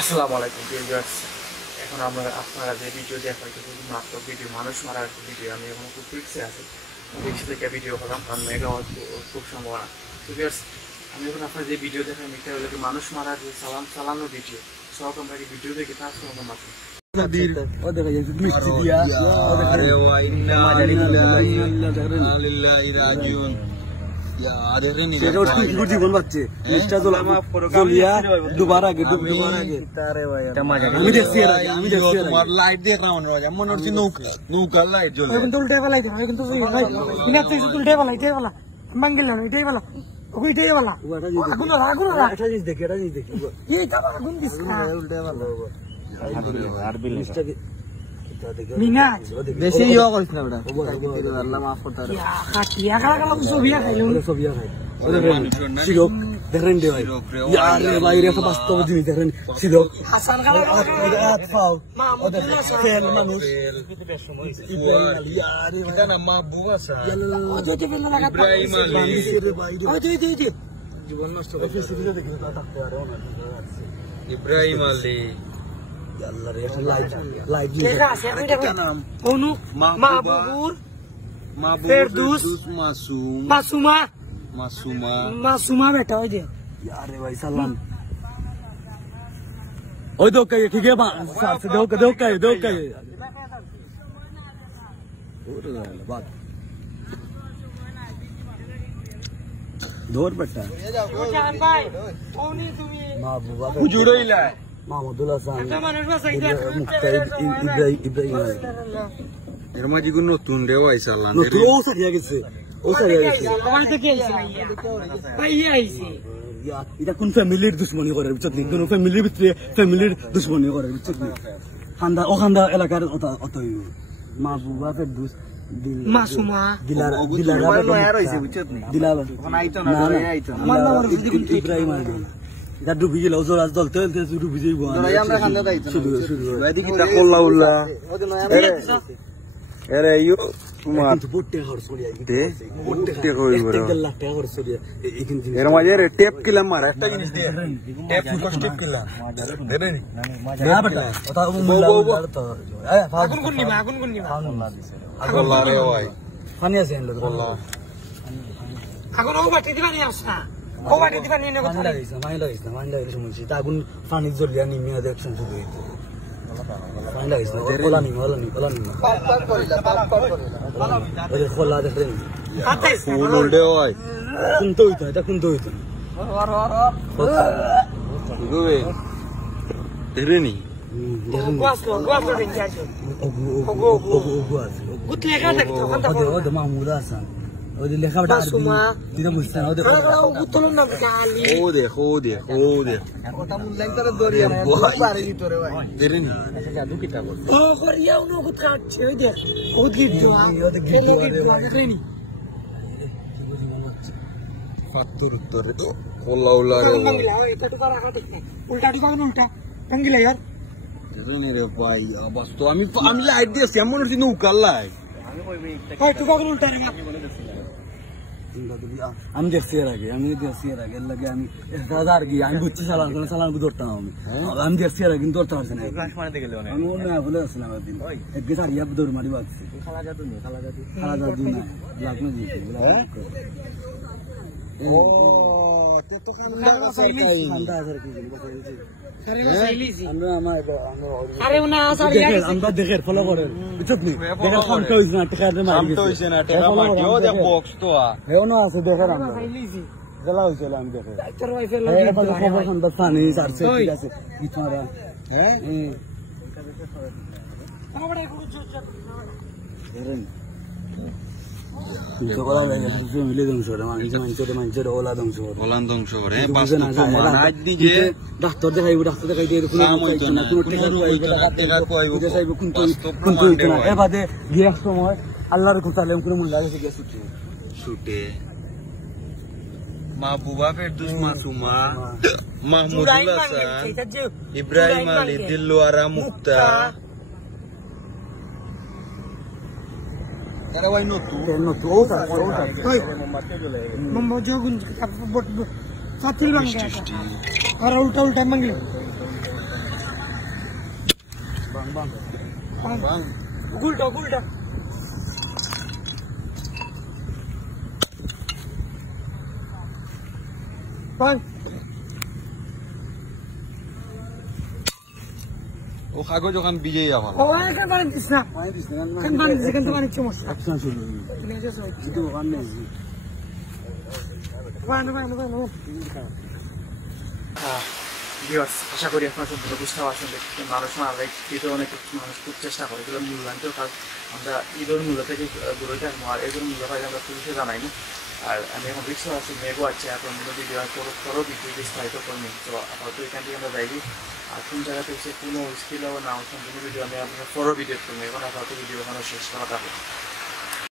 আসসালামু আলাইকুম ভিউয়ার্স। এখন আপনারা যে ভিডিও দেখার মাত্র ভিডিও মানুষ মারার ভিডিও, আমি এখন খুব রিক্সে আছি, রিক্স থেকে ভিডিও করলাম কারণ মেগা খুব সম্ভাবনা। ভিউয়ার্স, আমি এখন আপনার যে ভিডিও দেখাই মিথ্যা হলে মানুষ মারার যে চালানো ভিডিও, সব আমরা ভিডিও দেখি তার সঙ্গে মাত্র জীবন পাচ্ছে ডুবার আগে আমি দেখছি তোমার লাইট দেখ মনে হচ্ছে নৌকার লাইট জ্বলে কিন্তু উল্টে ফেলাই কিন্তু উল্টে ফেলাই বাঙ্গিল এটাই বলা ওইটাই বলা আগুন আগুন এটা জিনিস দেখি এই কাবা আগুন দিস উল্টে ফেলা আর বিল মিনাজ বেশি ইয়া করিস না ওটা আল্লাহ maaf করতে পারে কাটিয়া কালা ছবিয়া খাইলো ছবিয়া খাই সিরক দেখেন দে ভাই यार रे भाई रे বাস্তব জিনিস দেখেন সিরক হাসান কালা আত ফাও ওদের ফেল মানুষ यार রে ভাই না মাহবুব আছে ওই যে ফেল লাগা ইব্রাহিম আলী রে ভাই ওই যে জীবন নষ্ট করে ফেসিলিটি দেখি তা থাকতে পারে না ইব্রাহিম আলী আল্লাহ রে লাইট ঠিক আছে এটা নাম অনু মাহবুবুর ফেরদৌস মাসুমা বেটা ওই যে यार रे भाई सलाम ओए दो कहिए ठीक है साथ से दो कहिए बात दौर बेटा জান ভাই ওনি তুমি महबूबा হুজুর হইলা মাহমুদুল হাসান একটা মানুষ বাসাইতে ইব্রাহিম এর মাঝে কোন নতুন রে ভাই সালাম নতুন ও সারিয়া গেছে সবাই তো কি আইছে ভাই আইছে এটা কোন ফ্যামিলির দুশ্মনী করে বুঝছত নি কোন ফ্যামিলির ভিতরে ফ্যামিলির দুশ্মনী করে বুঝছত নি খান্দা এলাকার অত মাহবুবা ফেরদৌস মাসুমা দিলারা হইছে বুঝছত নি দিলারা কোন আইতো না আমার নাম ইব্রাহিম আলী এটা ডুবি গেল জোরাজ দলতে ডুবি যাইব আমরা খান্দা দাইতো শুধু এদিকে তা কল্লাউল্লাহ আরে ইউ তোমার কিন্তু বুটে হর সরিয়া দে বুটে কই বড় 1 লাখ টাকা হর সরিয়া এইখান থেকে এর মাঝে টেপ কিলাম মার একটা জিনিস দে টেপ ফুটো টেপ কিলাম দে রে না বেটা ওটা মুল্লা তো আগুন কোন নিবা আল্লাহ রে ভাই পানি আছে এন্ড আল্লাহ আগুন ও বাটি দিবা নি আসনা ও বাটি দিবা নি নে কথা মাইন্ড লাগিস শুনছি তা আগুন পানি জ্বলিয়া নিমিয়া দেখছেন শুধু হইতো মাইন্ড লাগিস না ওলা নি পাপ করিলা ওই খোলা দেখেন আতে ফুল উল্টে ভাই কোন তো হইতো গুবে তেরে নি গোয়াসলো দেখি আছে গুতলে কা দেখতো কথা বল ওদের মাহমুদ হাসান ওদের লেখাটা দিনা বুঝছেন ওদের গুতলো না গালি ও দে কথা মুল্লাইন তার দরিয়া পারে ভিতরে ভাই তেরে নি ও করিয়াও নো গুত কাটছে ওই দেখ ওদ গিট দোয়া দেখনি ফাতুর তোরে কল্লাউলা রে বাঙ্গিলা এটা তো রাখা ঠিক উল্টা বাঙ্গিলা यार তেরে রে ভাই আবাস তো আমি লাইট দিয়েছি এমন হচ্ছে নৌকার লাইট ওই তুই কখন উল্টা রে আমি দেখছি এর আগে লাগে আমি 1000 গিয়ে আমি বুঝছি চালান ধরতাম আমি দেখছি এর আগে কিন্তু ধরতে পারছি না আমি অন্য বলে আসলাম একদিন একগে সারিয়া দৌড় মারি বাগছি খালা জাদু না লাগ না দিয়েছি ও তে তো খান্দা হাজার কি আমরা দেখের ফলো করেন বুঝছত নি দেখের খামটা হইছে না টাকা মারিও দেখ বক্স তো হেওনো আছে দেখের আমরা গলা হইছিল আমি দেখে খবর খান্দা পানি সারছে ঠিক আছে ইতমারা ফ্যামিলি ধ্বংস করে মানুষের ওলা ধ্বংস করে ডাক্তার দেখাইব এর বাদে গিয়ে এক সময় আল্লাহর কোথালেম কোনো মূল্য গেছে গিয়ে ছুটে মাহবুবা ফেরদৌস মাসুমা মাহমুদুল হাসান ইব্রাহিম আলী দিলওয়ারা মুক্তা era vai notu outra mambo jogun fatil bang gaya और उल्टा मंगल উল্টা উল্টা ভাই ও কাগজ ওখান বিজয়ী আমার ও এখানে বানিয়ে দিস না এখানে বানিয়ে দিস এখানে বানিয়ে চমস ভিউয়ার্স আশা করি আপনারা সম্পূর্ণ বুঝতে পারছেন যে মানুষ মারা ঈদে অনেক মানুষ খুব চেষ্টা করে এগুলো মূল্যায়ন তো কাজ আমরা ঈদের মূল্য থেকে দূরে থাকবো আর এগুলো মূল্য পাই আমরা পুলিশে জানাই না আর আমি এখন রিক্সা আছি মেঘও আছে এখন ভিডিও করো ভিডিও বিস্তারিত করবো তো আপাতত এখান থেকে আমরা যাইবি আর কোন জায়গাতে এসে কোনো স্কিল হবে না সম্পূর্ণ ভিডিও আমি আপনার পরও ভিডিও করবো এখন আপাতত ভিডিও ওখানে শেষ করা থাকবে